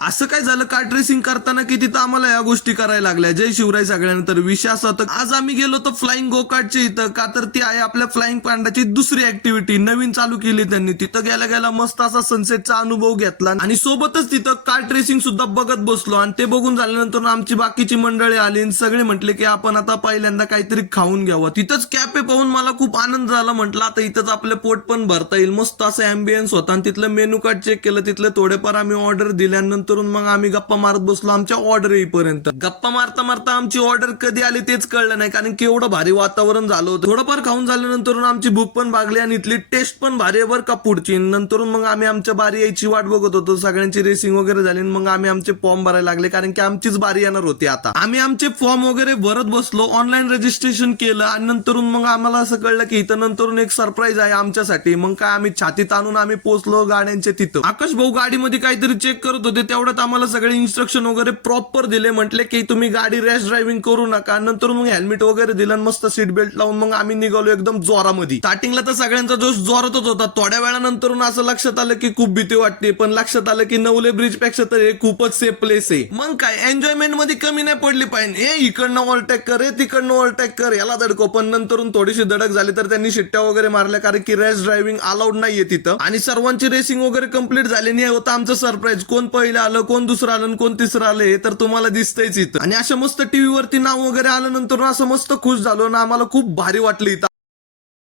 असं काय झालं कार्ट रेसिंग करताना की तिथं आम्हाला या गोष्टी करायला लागल्या. जय शिवराय सगळ्यांना. तर विषय असा होता आज आम्ही गेलो तर फ्लाइंग गो कार्टच्या इथं, का तर ती आहे आपल्या फ्लाइंग पांडाची दुसरी ऍक्टिव्हिटी नवीन चालू केली त्यांनी. तिथं गेल्या गेला मस्त असा सनसेटचा अनुभव घेतला आणि सोबतच तिथं कार्ट रेसिंग सुद्धा बघत बसलो. आणि ते बघून झाल्यानंतर आमची बाकीची मंडळी आली आणि सगळे म्हटले की आपण आता पहिल्यांदा काहीतरी खाऊन घ्यावं. तिथंच कॅफे पाहून मला खूप आनंद झाला. म्हटलं आता इथंच आपलं पोट पण भरता येईल. मस्त असं अँबियन्स होता आणि तिथलं मेनू कार्ड चेक केलं. तिथले थोडेफार आम्ही ऑर्डर दिल्यानंतर मग आम्ही गप्पा मारत बसलो आमच्या ऑर्डर येईपर्यंत. गप्पा मारता मारता आमची ऑर्डर कधी आली तेच कळलं नाही, कारण की एवढं भारी वातावरण झालं होतं. थोडंफार खाऊन झाल्यानंतर आमची भूक पण भागली आणि इथली टेस्ट पण भारी आहे बरं का पुढची. नंतर मग आम्ही आमच्या बारी यायची वाट बघत होतो. सगळ्यांची रेसिंग वगैरे झाली. मग आम्ही आमचे फॉर्म भरायला लागले, कारण की आमचीच बारी येणार होती आता. आम्ही आमचे फॉर्म वगैरे भरत बसलो, ऑनलाईन रजिस्ट्रेशन केलं आणि नंतर मग आम्हाला असं कळलं की इथं नंतर एक सरप्राईज आहे आमच्यासाठी. मग काय आम्ही छातीत आणून आम्ही पोहोचलो गाड्यांच्या तिथं. आकाश भाऊ गाडीमध्ये काहीतरी चेक करत होते, तेवढ्यात आम्हाला सगळे इन्स्ट्रक्शन वगैरे प्रॉपर दिले. म्हटले की तुम्ही गाडी रॅश ड्रायव्हिंग करू नका. नंतर मग हेल्मेट वगैरे दिलं, मस्त सीट बेल्ट लावून मग आम्ही निघालो एकदम जोरामध्ये. स्टार्टिंगला तर सगळ्यांचा जोश जोरातच होता. थोड्या वेळानंतर असं लक्षात आलं की खूप भीती वाटते, पण लक्षात आलं की नवले ब्रिज पेक्षा तर हे खूपच सेफ प्लेस आहे. मग काय एन्जॉयमेंट मध्ये कमी नाही पडली पाहिजे. इकडनं ओव्हरटेक कर, तिकडनं ओव्हरटेक कर, याला धडको. पण नंतर थोडीशी धडक झाली तर त्यांनी शिट्ट्या वगैरे मारल्या, कारण की रॅश ड्रायव्हिंग अलाउड नाहीये तिथं. आणि सर्वांची रेसिंग वगैरे कंप्लीट झाली नाही. होतं आमचं सरप्राईज. कोण पहिलं आलं, कोण दुसरं आलं, कोण तिसरं आलं हे तर तुम्हाला दिसतंयच इथं. आणि अशा मस्त टीव्ही वरती नाव वगैरे आलं नंतर असं मस्त खुश झालो ना, आम्हाला खूप भारी वाटलं इथं.